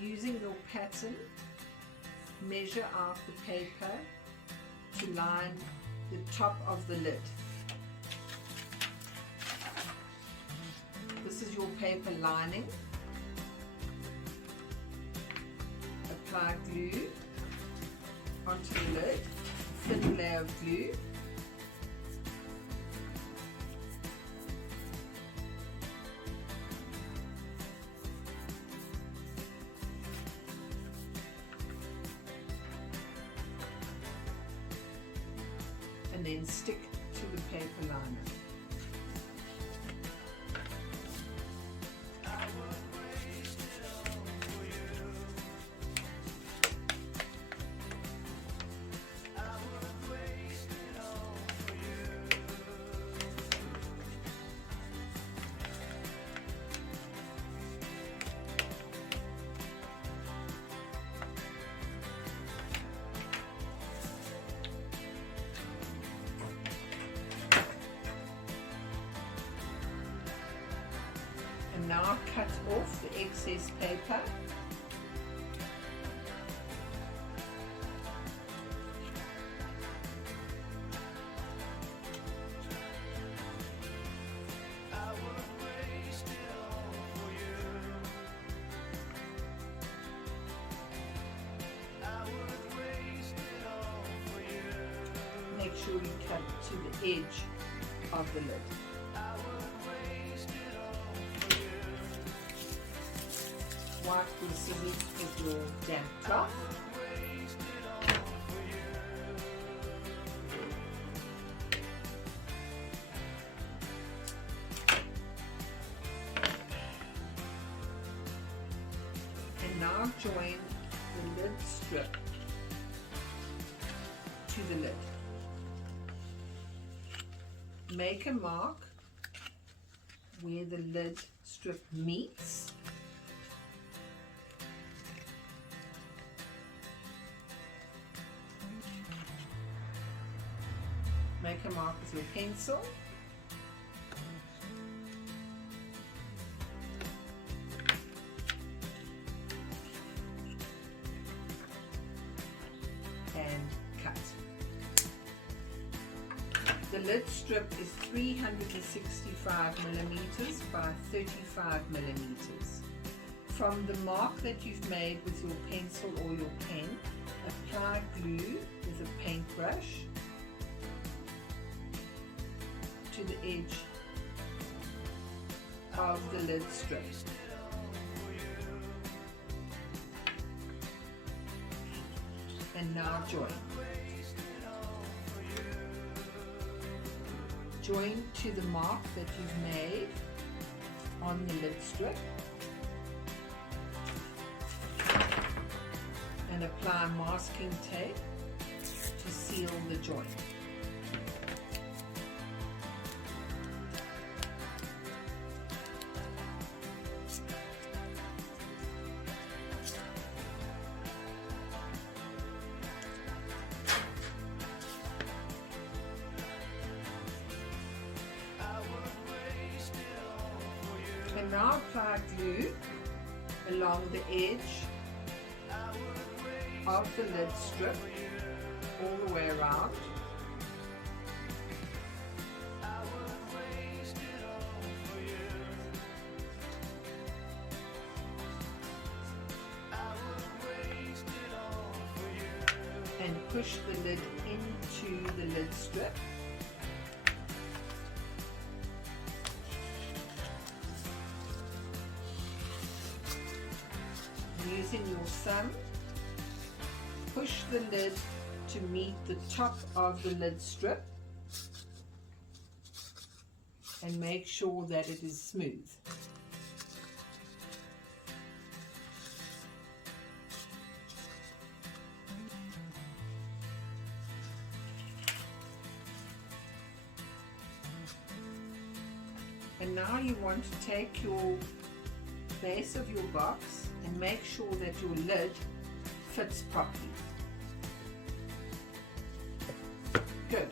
Using your pattern, measure out the paper to line the top of the lid. This is your paper lining. Apply glue onto the lid, thin layer of glue. And then stick to the paper liner. And now cut off the excess paper. Make sure you cut to the edge of the lid. Wipe your scissors with your damp cloth. And now join the lid strip to the lid. Make a mark where the lid strip meets. Make a mark with your pencil. And cut. The lid strip is 365 millimeters by 35 millimeters. From the mark that you've made with your pencil or your pen, apply glue with a paintbrush to the edge of the lid strip. And now join. Join to the mark that you've made on the lid strip and apply masking tape to seal the joint. And now apply glue along the edge of the lid strip all the way around. And push the lid into the lid strip. Using your thumb, push the lid to meet the top of the lid strip and make sure that it is smooth. And now you want to take your base of your box and make sure that your lid fits properly. Good.